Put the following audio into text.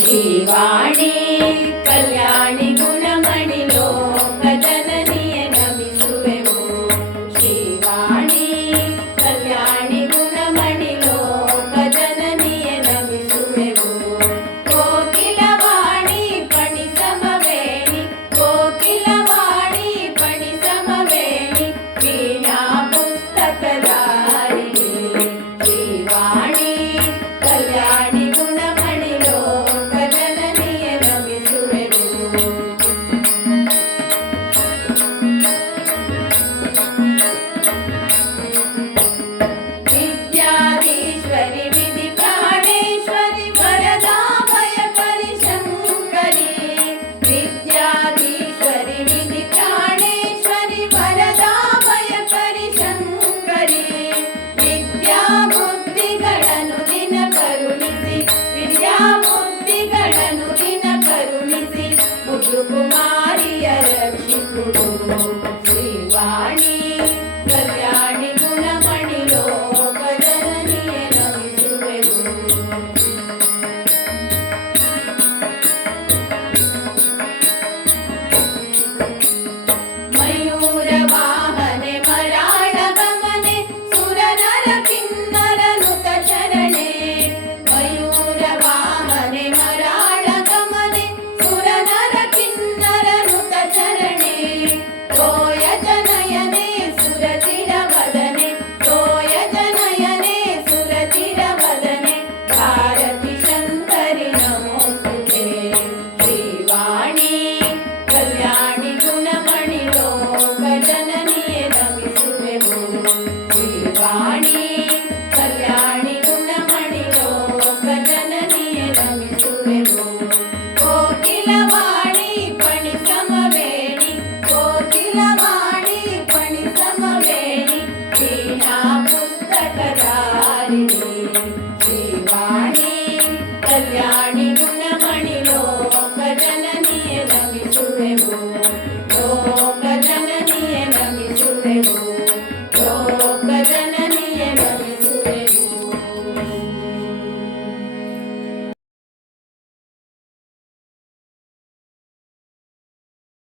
ಶ್ರೀವಾಣಿ ಕಲ್ಯಾಣಿ ಗುಣಮಣಿ ಲೋಕ ಜನನಿಯ ನಮಿಸುವೆವು. ಶ್ರೀವಾಣಿ ಕಲ್ಯಾಣಿ ಗುಣಮಣಿ ಲೋಕ ಜನನಿಯ ನಮಿಸುವೆವು. ಕೋಕಿಲವಾಣಿ ಪಣಿ ಸಮವೇಣಿ ಕೋಕಿಲವಾಣಿ ಪಣಿ ಸಮವೇಣಿ ವೀಣಾ ಪುಸ್ತಕಧಾರಿಣಿ. ಶ್ರೀವಾಣಿ ಕಲ್ಯಾಣಿ ಗುಣಮಣಿ ಲೋಕ ಜನನಿಯ ನಮಿಸುವೆವು. ವಿದ್ಯಾಧೀಶ್ವರಿ ವಿಧಿ ಪ್ರಾಣೇಶ್ವರಿ ವರದಾಭಯಕರಿ ಶಂಕರಿ. ವಿದ್ಯಾಧೀಶ್ವರಿ ವಿಧಿ ಪ್ರಾಣೇಶ್ವರಿ ವರದಾಭಯಕರಿ ಶಂಕರಿ. ವಿದ್ಯಾಬುದ್ಧಿಗಳನ್ನು ದಿನ ಕರುಣಿಸಿ ವಿದ್ಯಾಬುದ್ಧಿಗಳನ್ನು ದಿನ ಕರುಣಿಸಿ ಮುದುಕುಮಾರಿಯ ರಕ್ಷಿಸುವುದು. ಶ್ರೀವಾಣಿ ಕಲ್ಯಾಣಿ ಗುಣಮಣಿ ಲೋಕ ಜನನಿಯ ನಮಿಸುವೆವು. ಮಯೂರ ವಾಹನೆ ಮರಾಳ ಗಮನೆ ಸುರನರ ಕಿನ್ನರ ನುತ ಚರಣೆ. ಮಯೂರ ವಾಹನೆ ಮರಾಳ ಗಮನೆ ಸುರನರ ಕಿನ್ನರ ನುತ ಚರಣೆ. ತೋಯ ಜನಯನೆ ಸುರಚಿರ ವದನೆ ತೋಯ ಜನಯನೆ ಸುರಚಿರ ವದನೆ ಭಾರತಿ ಶಂಕರಿ ನಮೋಸ್ತುತೆ. ಶ್ರೀವಾಣಿ ಕಲ್ಯಾಣಿ ಗುಣಮಣಿ ಲೋಕ ಜನನಿಯ ನಮಿಸುವೆವು. ಶ್ರೀವಾಣಿ ಕಲ್ಯಾಣಿ ಗುಣಮಣಿ ಲೋಕ ಜನನಿಯ ನಮಿಸುವೆವು.